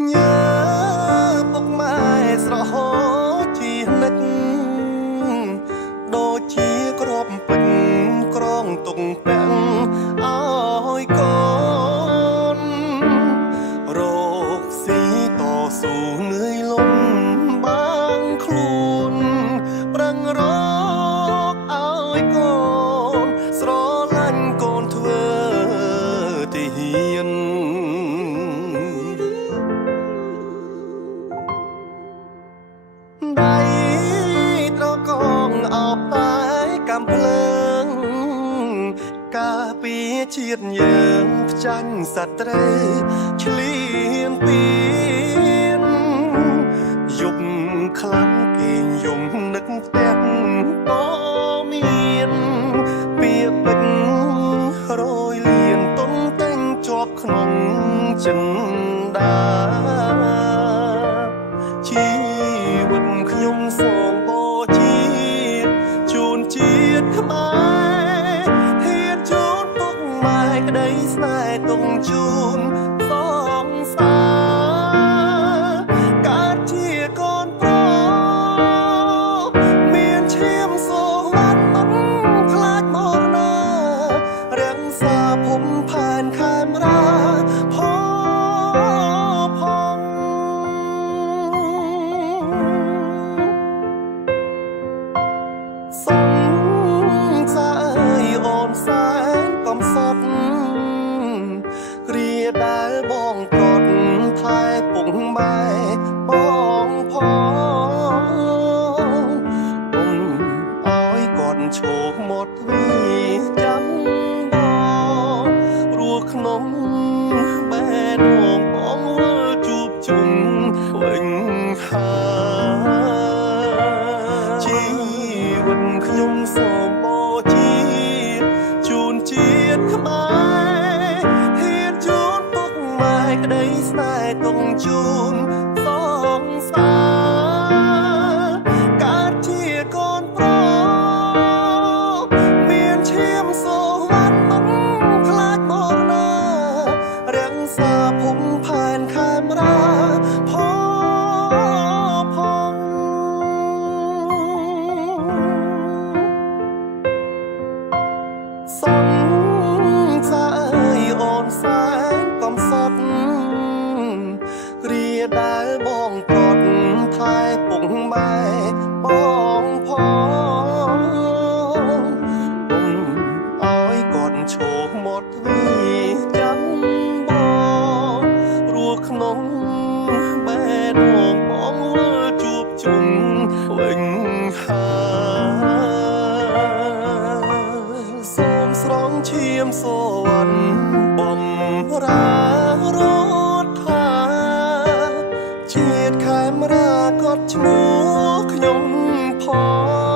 ញើពុកម៉ែស្រហោជានិចដូចជាក្របពេញក្រងទុកពាំងឲ្យកូនរកស៊ីតស៊ូនឿយលំបានខ្លួនប្រឹងរកឲ្យកូនស្រឡាញ់កូនធ្វើទីហ៊ានដៃត្រកងអបតែកំភ្លើងការពារជាតិយើងផ្ចាញ់សត្រូវឈ្លានពានយប់ខ្លាំងគេងយំនឹកផ្ទះក៏មានពាក្យពេចន៍រយលៀនទុំតែងជាប់ក្នុងចិន្តាជីវិតខ្ញុំសូមបូជាជូនជាតិខ្មែរហ៊ានជូនពុកម៉ែក្តីស្នេហ៍ទុំជូនសងសារកើតជាកូនប្រុសមានឈាមសូវ័នមិនខ្លាចមកណារាំងសាភពផែនខេមរាផងសង្សារអូនសែនកំសត់គ្រាដែលបងប្រត់ថែពុកម៉ែបងផងឲ្យគាត់ឈោមកទ្វីចាំបងព្រោះក្នុងបែរដងបងវិលជួបជុំវិញហើយជីវិតខ្ញុំសូមបូជាជូនជាតិខ្មែរហ៊ានជូនពុកម៉ែក្តីស្នេហ៍ទុំជូនសងសារកើតជាកូនប្រុសមានឈាមសូវ័នមិនខ្លាចមកណារាំងសាភពផែនខេមរាផងសង្សារអូនសែនកំសត់គ្រាដែលបងប្រត់ថែពុកម៉ែបងផងឲ្យគាត់ឈោមកទ្វីចាំបងព្រោះក្នុងបែរដងបងវិលជួបជុំវិញហើយសូមស្រង់ឈាមសូវ័នបំរើរដ្ឋាជាតិខេមរាក៏ឈ្មោះខ្ញុំផង